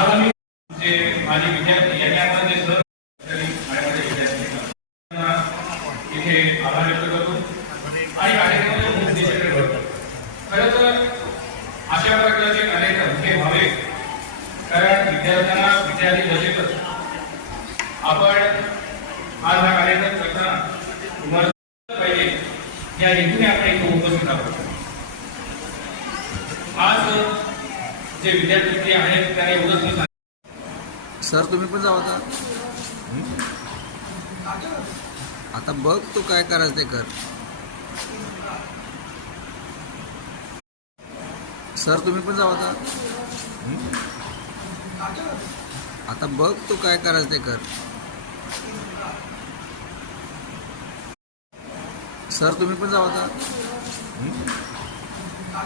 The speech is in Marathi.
आगामी जे माझे विद्यार्थी याच्यामध्ये सर इथे आभार व्यक्त करतो आणि कार्यक्रमाचे उद्देश करतो. खरं तर अशा प्रकारचे कार्यक्रम हे व्हावे, कारण विद्यार्थ्यांना विद्यार्थी दशेतच आपण आज हा कार्यक्रम करताना तुम्हाला पाहिजे या हेतूने आपण इथे उपस्थित आहोत. आज जे विद्यार्थी आहेत त्यांना एवढंच मी सर तुम्ही पण जाऊ आता बघ तू काय करायचं ते कर. सर तुम्ही पण जाऊ आता बघ तू काय करायचं ते कर. सर तुम्ही पण जाऊ